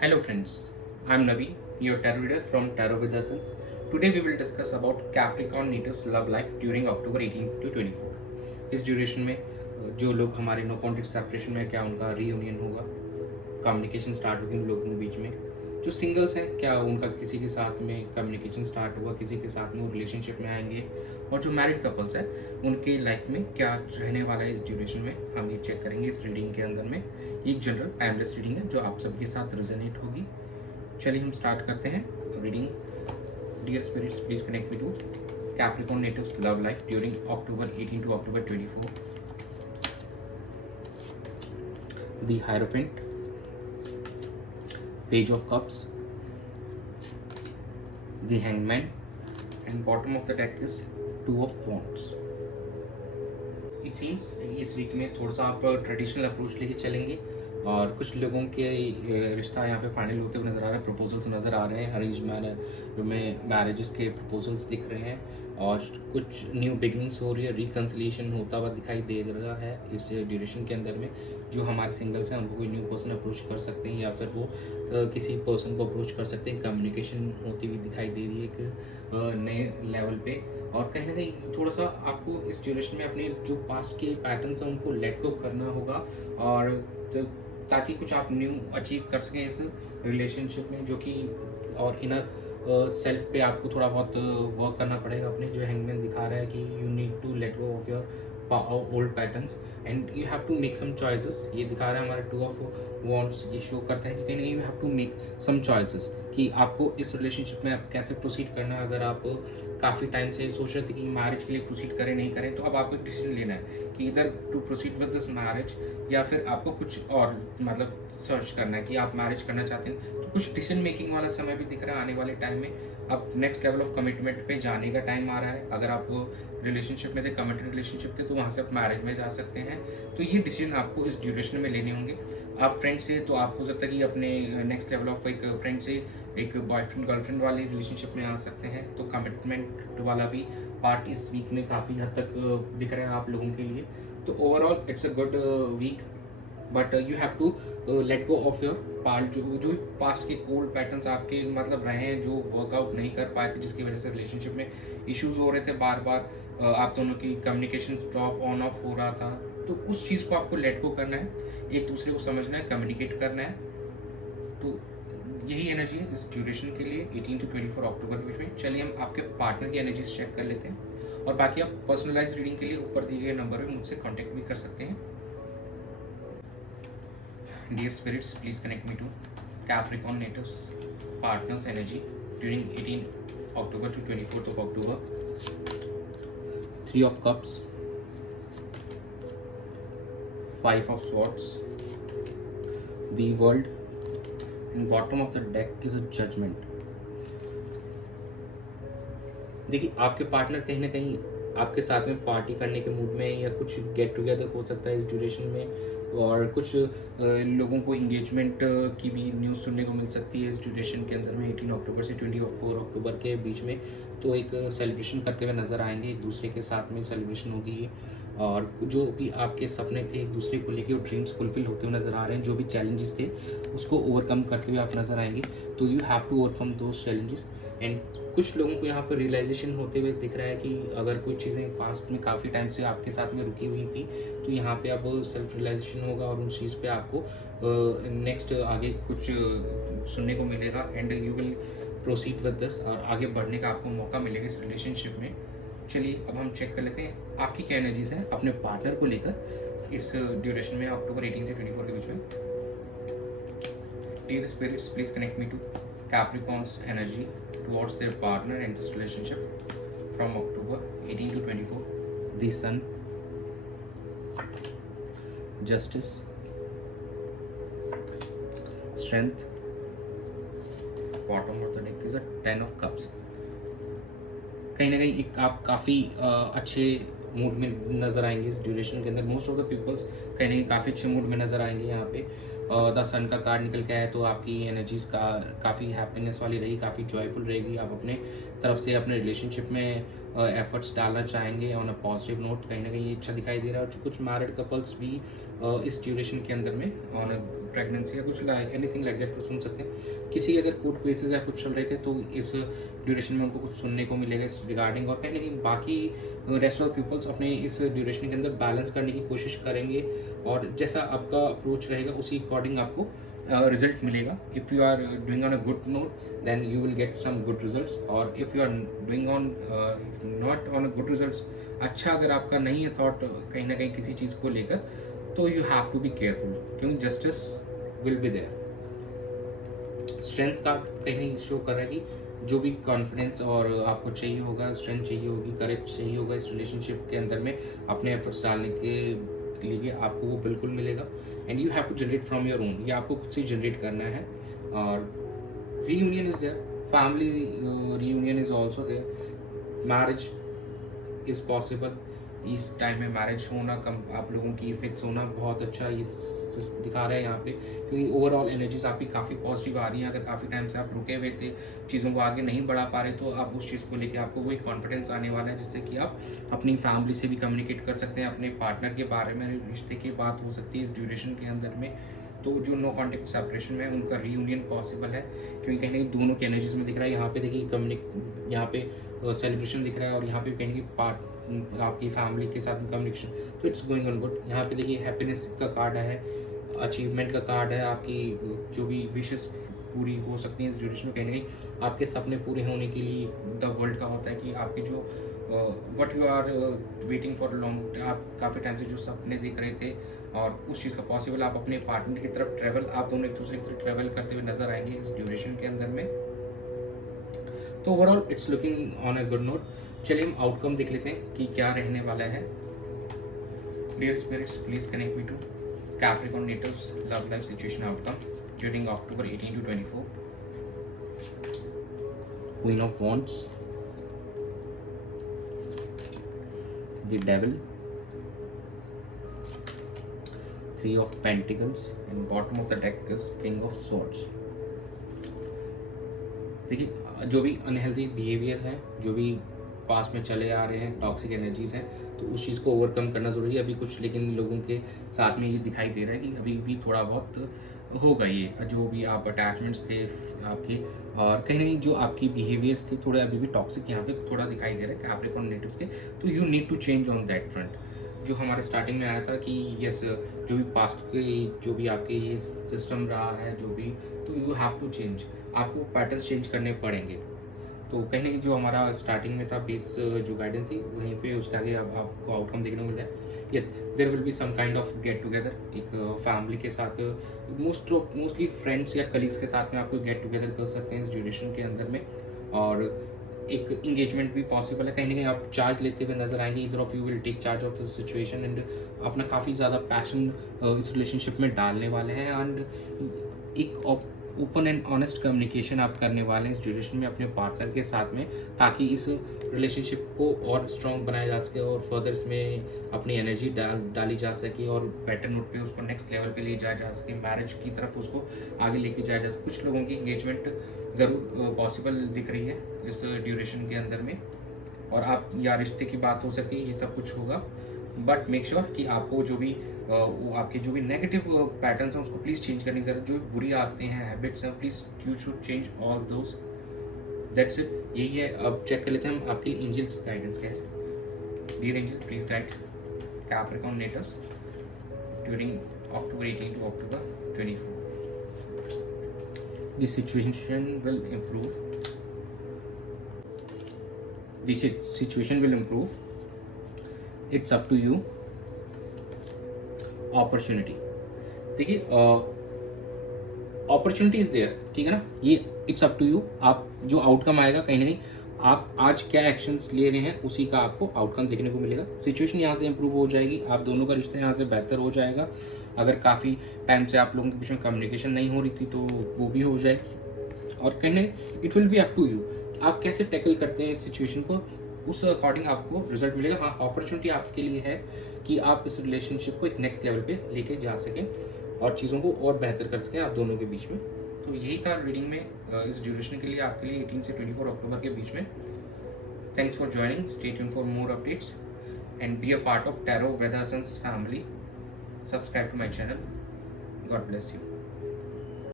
Hello friends, I am Navi, your tarot reader from Tarot with Essence. Today we will discuss about Capricorn natives love life during October 18 to 24. इस duration में जो लोग हमारे no contact separation में क्या उनका reunion होगा, communication start होगी उन लोगों के बीच में। जो सिंगल्स हैं क्या उनका किसी के साथ में कम्युनिकेशन स्टार्ट होगा, किसी के साथ में वो रिलेशनशिप में आएंगे, और जो मैरिड कपल्स हैं उनके लाइफ में क्या रहने वाला है इस ड्यूरेशन में, हम ये चेक करेंगे इस रीडिंग के अंदर में। एक जनरल टाइमलेस रीडिंग है जो आप सबके साथ रेजोनेट होगी। चलिए हम स्टार्ट करते हैं reading. Dear spirits, please connect me to Capricorn natives love life during October 18 to October 24. The Hierophant, Page of Cups, the Hangman, and bottom of the deck is Two of Wands. It scenes इस week में थोड़ा सा आप traditional approach लेके चलेंगे और कुछ लोगों के रिश्ता यहाँ पे फाइनल होते हुए नज़र आ रहे हैं, प्रपोजल्स नज़र आ रहे हैं, अरेंज मैरिजेस के प्रपोजल्स दिख रहे हैं और कुछ न्यू बिगनिंग्स हो रही है, रिकन्सिलिएशन होता हुआ दिखाई दे रहा है इस ड्यूरेशन के अंदर में। जो हमारे सिंगल्स हैं उनको कोई न्यू पर्सन अप्रोच कर सकते हैं या फिर वो किसी पर्सन को अप्रोच कर सकते हैं। कम्युनिकेशन होती हुई दिखाई दे रही है एक नए लेवल पे, और कहीं ना कहीं थोड़ा सा आपको इस ड्यूरेशन में अपने जो पास्ट के पैटर्न्स हैं उनको लेट गो करना होगा, और ताकि कुछ आप न्यू अचीव कर सकें इस रिलेशनशिप में, जो कि और इनर सेल्फ पे आपको थोड़ा बहुत वर्क करना पड़ेगा अपने। जो हैंगमैन दिखा रहा है कि you need to let go of your old patterns and you have to make some choices. ये दिखा रहा है हमारा टू ऑफ वॉन्ड्स, ये शो करता है कि कहीं ना कहीं you have to make some choices कि आपको इस रिलेशनशिप में आप कैसे प्रोसीड करना है। अगर आप काफ़ी टाइम से सोच रहे थे कि मैरिज के लिए प्रोसीड करें नहीं करें, तो अब आपको एक डिसीजन लेना है कि either to proceed with this marriage या फिर आपको कुछ और मतलब सर्च करना है कि आप मैरिज करना चाहते हैं। तो कुछ डिसीजन मेकिंग वाला समय भी दिख रहा है आने वाले टाइम में। अब नेक्स्ट लेवल ऑफ कमिटमेंट पे जाने का टाइम आ रहा है। अगर आप रिलेशनशिप में थे, कमिटेड रिलेशनशिप थे, तो वहाँ से आप मैरिज में जा सकते हैं। तो ये डिसीजन आपको इस ड्यूरेशन में लेने होंगे। आप फ्रेंड से तो आप हो सकता है कि अपने नेक्स्ट लेवल ऑफ एक फ्रेंड से एक बॉयफ्रेंड गर्लफ्रेंड वाले रिलेशनशिप में आ सकते हैं। तो कमिटमेंट वाला भी पार्ट इस वीक में काफ़ी हद तक दिख रहा है आप लोगों के लिए। तो overall it's a good week, but you have to let go of your part. जो पास्ट के ओल्ड पैटर्न्स आपके मतलब रहे हैं, जो वर्कआउट नहीं कर पाए थे, जिसकी वजह से रिलेशनशिप में इश्यूज हो रहे थे बार बार, आप दोनों की कम्युनिकेशन स्टॉप ऑन ऑफ हो रहा था, तो उस चीज़ को आपको लेट गो करना है, एक दूसरे को समझना है, कम्युनिकेट करना है। तो यही एनर्जी है इस ड्यूरेशन के लिए 18 to 24 अक्टूबर के बीच में। चलिए हम आपके पार्टनर की एनर्जीज चेक कर लेते हैं, और बाकी आप पर्सनलाइज रीडिंग के लिए ऊपर दिए गए नंबर पे मुझसे कांटेक्ट भी कर सकते हैं। Dear spirits, please connect me to Capricorn natives partners energy during 18 October to 24 of October. 3 of Cups, 5 of Swords, the World, and bottom of the deck is a Judgment. देखिए आपके partner कहीं ना कहीं आपके साथ में पार्टी करने के मूड में, या कुछ गेट टुगेदर हो सकता है इस ड्यूरेशन में, और कुछ लोगों को इंगेजमेंट की भी न्यूज़ सुनने को मिल सकती है इस ड्यूरेशन के अंदर में 18 अक्टूबर से 24 अक्टूबर के बीच में। तो एक सेलिब्रेशन करते हुए नज़र आएंगे, एक दूसरे के साथ में सेलिब्रेशन होगी, और जो भी आपके सपने थे एक दूसरे को लेके वो ड्रीम्स फुलफिल होते हुए नज़र आ रहे हैं। जो भी चैलेंजेस थे उसको ओवरकम करते हुए आप नज़र आएंगे। तो you have to overcome those challenges. And कुछ लोगों को यहाँ पर रियलाइजेशन होते हुए दिख रहा है कि अगर कोई चीज़ें पास्ट में काफ़ी टाइम से आपके साथ में रुकी हुई थी, तो यहाँ पे अब सेल्फ रियलाइजेशन होगा और उस चीज़ पे आपको नेक्स्ट आगे कुछ सुनने को मिलेगा, and you will proceed with this, और आगे बढ़ने का आपको मौका मिलेगा इस रिलेशनशिप में। चलिए अब हम चेक कर लेते हैं आपकी क्या एनर्जीज हैं अपने पार्टनर को लेकर इस ड्यूरेशन में अक्टूबर 18 से 24 के बीच में। Dear spirits, please connect me to Capricorn's energy towards their partner and this relationship from October 18 to 24. The Sun, Justice, Strength, bottom of the deck is a 10 of Cups. कहीं ना कहीं एक आप काफ़ी अच्छे मूड में नज़र आएंगे इस ड्यूरेशन के अंदर। मोस्ट ऑफ द पीपल्स कहीं ना कहीं काफ़ी अच्छे मूड में नज़र आएंगे यहाँ पे, द सन का कार्ड निकल के आया, तो आपकी एनर्जीज का काफ़ी हैप्पीनेस वाली रही, काफ़ी जॉयफुल रहेगी। आप अपने तरफ से अपने रिलेशनशिप में एफर्ट्स डालना चाहेंगे ऑन अ पॉजिटिव नोट, कहीं ना कहीं अच्छा दिखाई दे रहा है। और कुछ मैरिड कपल्स भी इस ड्यूरेशन के अंदर में ऑन अ प्रेगनेंसी या कुछ एनीथिंग लाइक दैट सुन सकते हैं। किसी के अगर कोर्ट केसेस या कुछ चल रहे थे तो इस ड्यूरेशन में उनको कुछ सुनने को मिलेगा इस रिगार्डिंग। और कहीं ना कहीं बाकी रेस्ट ऑफ पीपल्स अपने इस ड्यूरेशन के अंदर बैलेंस करने की कोशिश करेंगे, और जैसा आपका अप्रोच रहेगा उसी अकॉर्डिंग आपको रिजल्ट मिलेगा। If you are doing on a good note then you will get some good results, और if you are doing on not on a good results, अच्छा अगर आपका नहीं है थॉट कहीं ना कहीं किसी चीज़ को लेकर, तो you have to be careful, क्योंकि justice will be there। Strength का कहीं ना कहीं शो कर रहा है कि जो भी कॉन्फिडेंस और आपको चाहिए होगा, स्ट्रेंथ चाहिए होगी, करेज चाहिए होगा इस रिलेशनशिप के अंदर में अपने एफर्ट्स डालने के लिए आपको वो बिल्कुल मिलेगा। And you have to generate from your own, ये आपको खुद से जनरेट करना है। और reunion is there, family reunion is also there, marriage is possible। इस टाइम में मैरिज होना आप लोगों की फिक्स होना बहुत अच्छा ये दिखा रहा है यहाँ पे, क्योंकि ओवरऑल एनर्जीज आपकी काफ़ी पॉजिटिव आ रही हैं। अगर काफ़ी टाइम से आप रुके हुए थे, चीज़ों को आगे नहीं बढ़ा पा रहे, तो आप उस चीज़ को लेके आपको वही कॉन्फिडेंस आने वाला है, जिससे कि आप अपनी फैमिली से भी कम्युनिकेट कर सकते हैं, अपने पार्टनर के बारे में रिश्ते की बात हो सकती है इस ड्यूरेशन के अंदर में। तो जो नो कॉन्टेक्ट सेपरेशन में उनका रीयूनियन पॉसिबल है, क्योंकि कहीं ना कहीं दोनों के एनर्जीज में दिख रहा है। यहाँ पे देखिए यहाँ पे सेलिब्रेशन दिख रहा है, और यहाँ पे कहीं पार्ट आपकी फैमिली के साथ कम्युनिकेशन, तो इट्स गोइंग ऑन गुड। यहाँ पे देखिए हैप्पीनेस का कार्ड है, अचीवमेंट का कार्ड है, आपकी जो भी विशेस पूरी हो सकती हैं इस ड्यूरेशन में। कहीं ना कहीं आपके सपने पूरे होने के लिए द वर्ल्ड का होता है कि आपकी जो what you are waiting for long, आप काफ़ी टाइम से जो सपने देख रहे थे और उस चीज़ का पॉसिबल, आप अपने पार्टनर की तरफ ट्रैवल, आप दोनों एक दूसरे की तरफ ट्रैवल करते हुए नजर आएंगे इस ड्यूरेशन के अंदर में। तो overall it's looking on a good note. चलिए हम आउटकम देख लेते हैं कि क्या रहने वाला है। Dear spirits, please connect me to Capricorn natives love life situation outcome during October 18 to 24। Queen of Wands, the Devil, Three of Pentacles, and bottom of the deck is King of Swords। देखिए, जो भी unhealthy behaviour है, जो भी पास में चले आ रहे हैं, टॉक्सिक एनर्जीज हैं, तो उस चीज़ को ओवरकम करना ज़रूरी है। अभी कुछ लेकिन लोगों के साथ में ये दिखाई दे रहा है कि अभी भी थोड़ा बहुत होगा ये, जो भी आप अटैचमेंट्स थे आपके, और कहीं ना कहीं जो आपकी बिहेवियर्स थे थोड़े अभी भी टॉक्सिक यहाँ पे थोड़ा दिखाई दे रहा है कैप्रिकॉर्न नेटिव्स के। तो you need to change on that front. जो हमारे स्टार्टिंग में आया था कि यस, जो भी पास्ट के जो भी आपके ये सिस्टम रहा है, जो भी, तो यू हैव टू चेंज, आपको पैटर्न्स चेंज करने पड़ेंगे। तो कहीं ना कहीं जो हमारा स्टार्टिंग में था बेस जो गाइडेंस थी, वहीं पे उसके आगे अब आपको आउटकम देखने को मिल रहा है। Yes, there will be some kind of get together, एक फैमिली के साथ, मोस्टली फ्रेंड्स या कलीग्स के साथ में आपको गेट टुगेदर कर सकते हैं इस ड्यूरेशन के अंदर में। और एक इंगेजमेंट भी पॉसिबल है, कहीं ना कहीं आप चार्ज लेते हुए नजर आएंगे। Either of you will take charge of the situation and अपना काफ़ी ज़्यादा पैशन इस रिलेशनशिप में डालने वाले हैं। एंड एक ओपन एंड ऑनेस्ट कम्युनिकेशन आप करने वाले हैं इस ड्यूरेशन में अपने पार्टनर के साथ में, ताकि इस रिलेशनशिप को और स्ट्रॉन्ग बनाया जा सके और फर्दर इसमें अपनी एनर्जी डाली जा सके और बेटर नोट पे उसको नेक्स्ट लेवल पे ले जाया जा सके, मैरिज की तरफ उसको आगे लेके जाया जा सके। कुछ लोगों की इंगेजमेंट ज़रूर पॉसिबल दिख रही है इस ड्यूरेशन के अंदर में, और आप या रिश्ते की बात हो सकती है, ये सब कुछ होगा। बट मेक श्योर कि आपको जो भी आपके जो भी नेगेटिव पैटर्न्स हैं उसको प्लीज़ चेंज करने की ज़रूरत, जो भी बुरी आदतें हैं, हैबिट्स हैं, please you should change all those. That's it, यही है। अब चेक कर लेते हैं हम आपके एंजल्स गाइडेंस क्या है। Dear angel, please guide Capricorn natives during October 18 to October 24। The situation will improve. The situation will improve. It's up to you. Opportunity, देखिए अपॉर्चुनिटी इज देयर, ठीक है ना, ये इट्स अप टू यू। आप जो outcome आएगा, कहीं ना कहीं आप आज क्या एक्शंस ले रहे हैं उसी का आपको आउटकम देखने को मिलेगा। सिचुएशन यहाँ से इंप्रूव हो जाएगी, आप दोनों का रिश्ता यहाँ से बेहतर हो जाएगा। अगर काफ़ी टाइम से आप लोगों के बीच में कम्युनिकेशन नहीं हो रही थी तो वो भी हो जाएगी, और कहीं it will be up to you, आप कैसे टैकल करते हैं इस सिचुएशन को, उस अकॉर्डिंग आपको रिजल्ट मिलेगा। हाँ, अपॉर्चुनिटी आपके लिए है कि आप इस रिलेशनशिप को एक नेक्स्ट लेवल पे लेके जा सकें। और चीज़ों को और बेहतर कर सकें आप दोनों के बीच में। तो यही था रीडिंग में इस ड्यूरेशन के लिए आपके लिए 18 से 24 अक्टूबर के बीच में। Thanks for joining, stay tuned for more updates and be a part of Tarot Vedasans family. Subscribe to my channel. God bless you.